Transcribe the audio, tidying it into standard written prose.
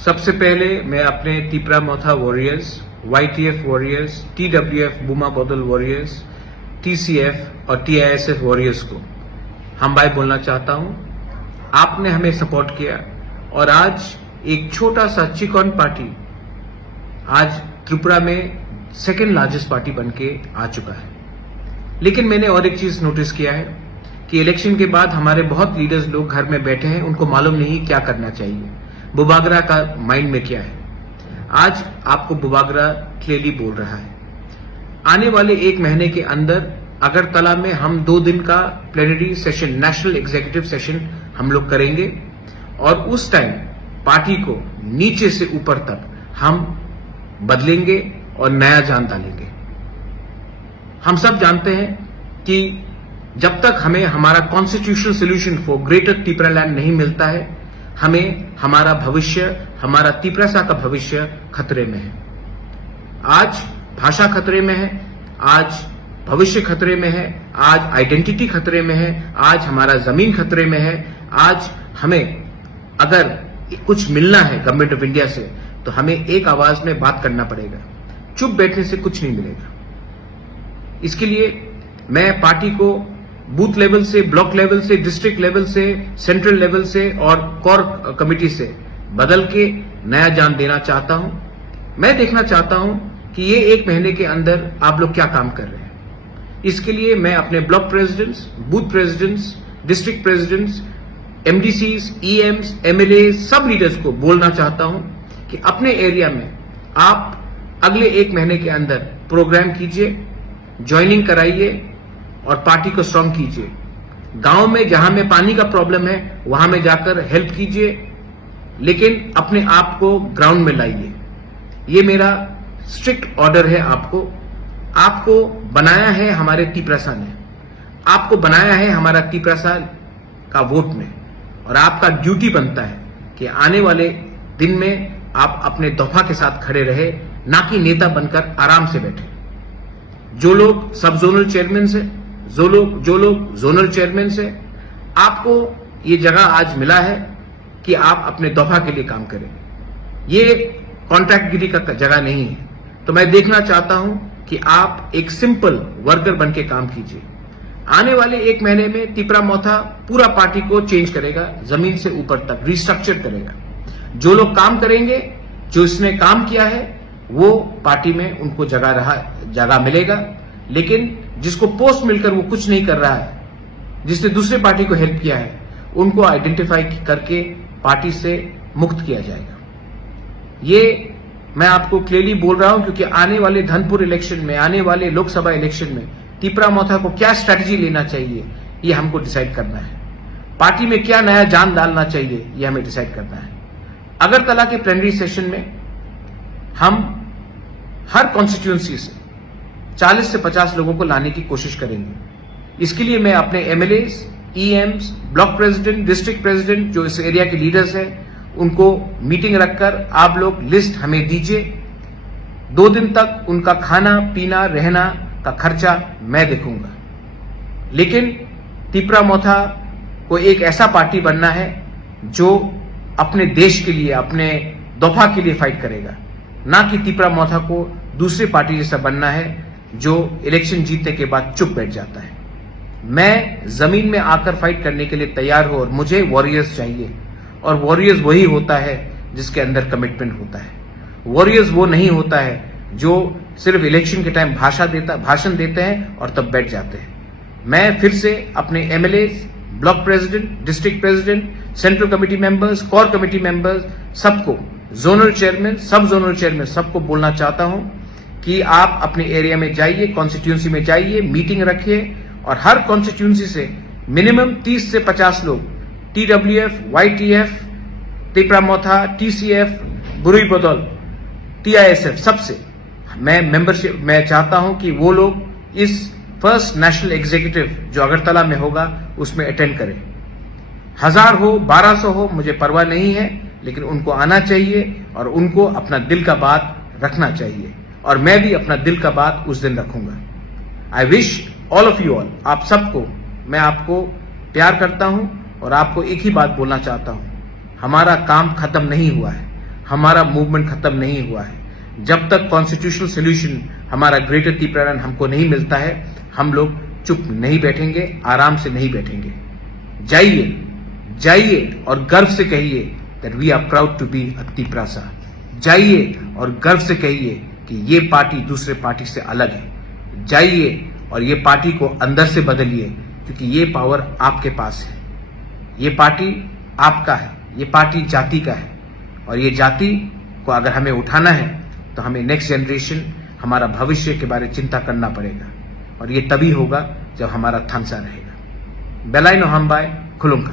सबसे पहले मैं अपने तिपरा मोथा वॉरियर्स, YTF वॉरियर्स, TWF बुमा बदल वॉरियर्स, TCF और TISF वॉरियर्स को हम भाई बोलना चाहता हूं। आपने हमें सपोर्ट किया और आज एक छोटा सा चिकन पार्टी आज त्रिपुरा में सेकेंड लार्जेस्ट पार्टी बनके आ चुका है। लेकिन मैंने और एक चीज नोटिस किया है कि इलेक्शन के बाद हमारे बहुत लीडर्स लोग घर में बैठे हैं, उनको मालूम नहीं क्या करना चाहिए, बुबागरा का माइंड में क्या है। आज आपको बुबागरा क्लियरली बोल रहा है। आने वाले एक महीने के अंदर अगरतला में हम 2 दिन का plenary session, national executive session हम लोग करेंगे और उस टाइम पार्टी को नीचे से ऊपर तक हम बदलेंगे और नया जान डालेंगे। हम सब जानते हैं कि जब तक हमें हमारा constitutional solution for greater Tipra land नहीं मिलता है, हमें हमारा भविष्य, हमारा तिपरासा का भविष्य खतरे में है। आज भाषा खतरे में है, आज भविष्य खतरे में है, आज आइडेंटिटी खतरे में है, आज हमारा जमीन खतरे में है। आज हमें अगर कुछ मिलना है गवर्नमेंट ऑफ इंडिया से तो हमें एक आवाज में बात करना पड़ेगा। चुप बैठने से कुछ नहीं मिलेगा। इसके लिए मैं पार्टी को बूथ लेवल से, ब्लॉक लेवल से, डिस्ट्रिक्ट लेवल से, सेंट्रल लेवल से और कोर कमेटी से बदल के नया जान देना चाहता हूं। मैं देखना चाहता हूं कि ये एक महीने के अंदर आप लोग क्या काम कर रहे हैं। इसके लिए मैं अपने block presidents, booth presidents, district presidents, MDCs, EMs, MLA सब लीडर्स को बोलना चाहता हूं कि अपने एरिया में आप अगले एक महीने के अंदर प्रोग्राम कीजिए, ज्वाइनिंग कराइए और पार्टी को स्ट्रांग कीजिए। गांव में जहां में पानी का प्रॉब्लम है वहां में जाकर हेल्प कीजिए, लेकिन अपने आप को ग्राउंड में लाइए। ये मेरा स्ट्रिक्ट ऑर्डर है आपको। आपको बनाया है हमारे तिपरासा ने, आपको बनाया है हमारा तिपरासा का वोट में, और आपका ड्यूटी बनता है कि आने वाले दिन में आप अपने दफा के साथ खड़े रहे, ना कि नेता बनकर आराम से बैठे। जो लोग सब जोनल चेयरमैन से, जो लोग जोनल चेयरमैन से, आपको ये जगह आज मिला है कि आप अपने दफा के लिए काम करें। ये कॉन्ट्रैक्टगिरी का जगह नहीं है। तो मैं देखना चाहता हूं कि आप एक सिंपल वर्कर बन के काम कीजिए। आने वाले एक महीने में तिपरा मोथा पूरा पार्टी को चेंज करेगा, जमीन से ऊपर तक रिस्ट्रक्चर करेगा। जो लोग काम करेंगे, जो इसने काम किया है, वो पार्टी में उनको जगह मिलेगा। लेकिन जिसको पोस्ट मिलकर वो कुछ नहीं कर रहा है, जिसने दूसरे पार्टी को हेल्प किया है, उनको आइडेंटिफाई करके पार्टी से मुक्त किया जाएगा। ये मैं आपको क्लियरली बोल रहा हूं क्योंकि आने वाले धनपुर इलेक्शन में, आने वाले लोकसभा इलेक्शन में तिपरा मोथा को क्या स्ट्रैटेजी लेना चाहिए, ये हमको डिसाइड करना है। पार्टी में क्या नया जान डालना चाहिए, ये हमें डिसाइड करना है। अगरतला के प्लेनरी सेशन में हम हर कॉन्स्टिट्यूएंसी से 40 से 50 लोगों को लाने की कोशिश करेंगे। इसके लिए मैं अपने MLAs, EMs, block president, district president, जो इस एरिया के लीडर्स हैं, उनको मीटिंग रखकर आप लोग लिस्ट हमें दीजिए। 2 दिन तक उनका खाना पीना रहना का खर्चा मैं देखूंगा। लेकिन तिपरा मोथा को एक ऐसा पार्टी बनना है जो अपने देश के लिए, अपने दफा के लिए फाइट करेगा, ना कि तिपरा मोथा को दूसरी पार्टी जैसा बनना है जो इलेक्शन जीतने के बाद चुप बैठ जाता है। मैं जमीन में आकर फाइट करने के लिए तैयार हूं और मुझे वॉरियर्स चाहिए। और वॉरियर्स वही होता है जिसके अंदर कमिटमेंट होता है। वॉरियर्स वो नहीं होता है जो सिर्फ इलेक्शन के टाइम भाषण देते हैं और तब बैठ जाते हैं। मैं फिर से अपने MLAs, block president, district president, central committee members, core committee members, सबको, जोनल चेयरमैन, सब जोनल चेयरमैन, सबको बोलना चाहता हूं कि आप अपने एरिया में जाइए, कॉन्स्टिट्यूंसी में जाइए, मीटिंग रखिए और हर कॉन्स्टिट्यूंसी से मिनिमम 30 से 50 लोग, TWF, YTF, तिपरा मोथा, TCF, बुरुई बदौल, TISF, सबसे मैं मेंबरशिप मैं चाहता हूं कि वो लोग इस फर्स्ट नेशनल एग्जीक्यूटिव जो अगरतला में होगा उसमें अटेंड करें। 1000 हो, 1200 हो, मुझे परवाह नहीं है, लेकिन उनको आना चाहिए और उनको अपना दिल का बात रखना चाहिए। और मैं भी अपना दिल का बात उस दिन रखूंगा। I wish all of you all, आप सबको, मैं आपको प्यार करता हूं और आपको एक ही बात बोलना चाहता हूं, हमारा काम खत्म नहीं हुआ है। हमारा मूवमेंट खत्म नहीं हुआ है। जब तक कॉन्स्टिट्यूशनल सोल्यूशन हमारा ग्रेटर त्रिपुरालैंड हमको नहीं मिलता है, हम लोग चुप नहीं बैठेंगे, आराम से नहीं बैठेंगे। जाइए, जाइए और गर्व से कहिए that we are proud to be a त्रिपुरासा। जाइए और गर्व से कहिए कि ये पार्टी दूसरे पार्टी से अलग है। जाइए और ये पार्टी को अंदर से बदलिए, क्योंकि ये पावर आपके पास है। ये पार्टी आपका है, ये पार्टी जाति का है, और ये जाति को अगर हमें उठाना है तो हमें नेक्स्ट जनरेशन, हमारा भविष्य के बारे में चिंता करना पड़ेगा, और ये तभी होगा जब हमारा थांसा रहेगा। बेलाइनो हमबाय खुलुंका।